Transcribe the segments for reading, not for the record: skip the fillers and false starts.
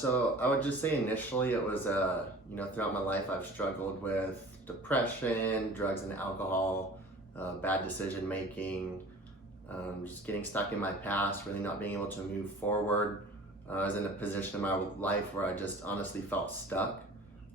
So I would just say initially it was, throughout my life I've struggled with depression, drugs and alcohol, bad decision making, just getting stuck in my past, really not being able to move forward. I was in a position in my life where I just honestly felt stuck.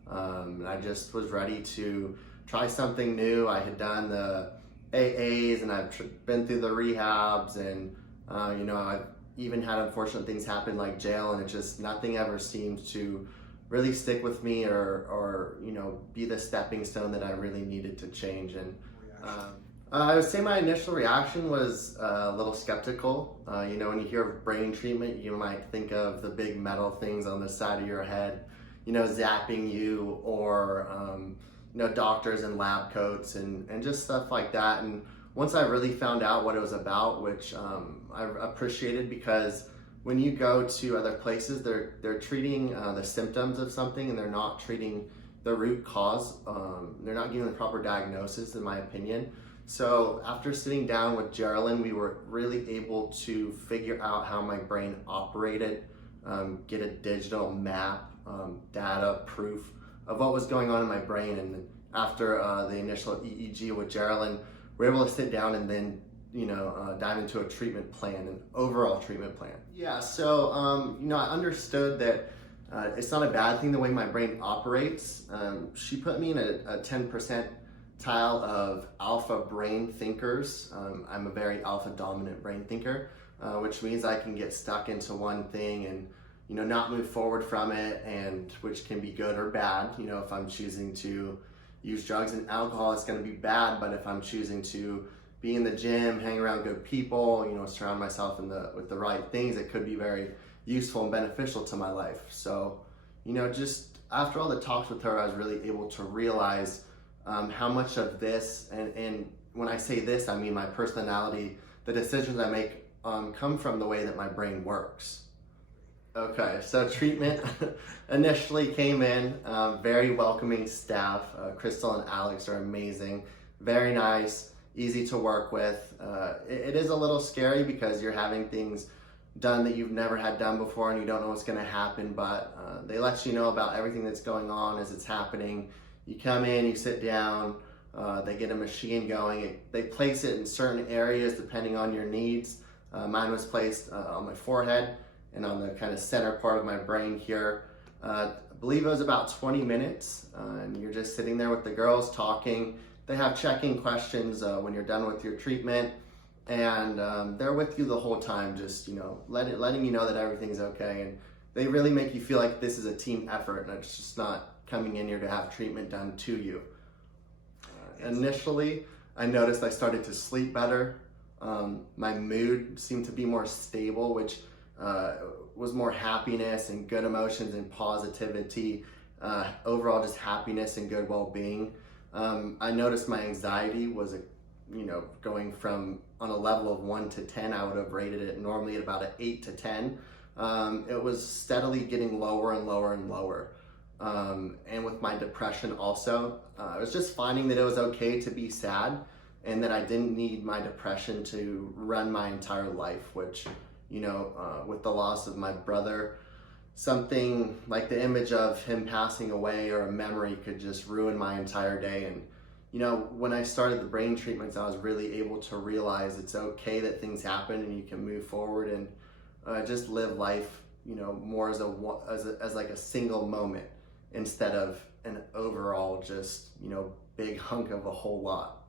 And I just was ready to try something new. I had done the AAs and I've been through the rehabs, and I've even had unfortunate things happen like jail, and it just nothing ever seemed to really stick with me or be the stepping stone that I really needed to change. And I would say my initial reaction was a little skeptical. When you hear of brain treatment, you might think of the big metal things on the side of your head, zapping you, or doctors in lab coats and just stuff like that. And once I really found out what it was about, which I appreciated, because when you go to other places, they're treating the symptoms of something, and they're not treating the root cause. They're not giving the proper diagnosis, in my opinion. So after sitting down with Geraldine, we were really able to figure out how my brain operated, get a digital map, data, proof of what was going on in my brain. And after the initial EEG with Geraldine, we're able to sit down and then dive into a treatment plan, an overall treatment plan. Yeah, so I understood that it's not a bad thing the way my brain operates. She put me in a 10% tile of alpha brain thinkers. I'm a very alpha dominant brain thinker, which means I can get stuck into one thing and not move forward from it, and which can be good or bad. If I'm choosing to use drugs and alcohol, it's going to be bad. But if I'm choosing to be in the gym, hang around good people, surround myself with the right things, it could be very useful and beneficial to my life. So, just after all the talks with her, I was really able to realize how much of this, and when I say this, I mean my personality, the decisions I make come from the way that my brain works. Okay, so treatment initially came in, very welcoming staff. Crystal and Alex are amazing, very nice, easy to work with. It is a little scary because you're having things done that you've never had done before, and you don't know what's going to happen, but they let you know about everything that's going on as it's happening. You come in, you sit down, they get a machine going. They place it in certain areas depending on your needs. Mine was placed on my forehead and on the kind of center part of my brain here. I believe it was about 20 minutes, and you're just sitting there with the girls talking. They have check-in questions when you're done with your treatment, and they're with you the whole time, just letting you know that everything's okay. And they really make you feel like this is a team effort, and it's just not coming in here to have treatment done to you. Initially, I noticed I started to sleep better. My mood seemed to be more stable, which was more happiness and good emotions and positivity, overall just happiness and good well-being. I noticed my anxiety was going from, on a level of 1 to 10, I would have rated it normally at about an 8 to 10. It was steadily getting lower and lower and lower. And with my depression also, I was just finding that it was okay to be sad, and that I didn't need my depression to run my entire life, which, with the loss of my brother, something like the image of him passing away or a memory could just ruin my entire day. And, when I started the brain treatments, I was really able to realize it's okay that things happen and you can move forward and just live life, more as like a single moment instead of an overall just, big hunk of a whole lot.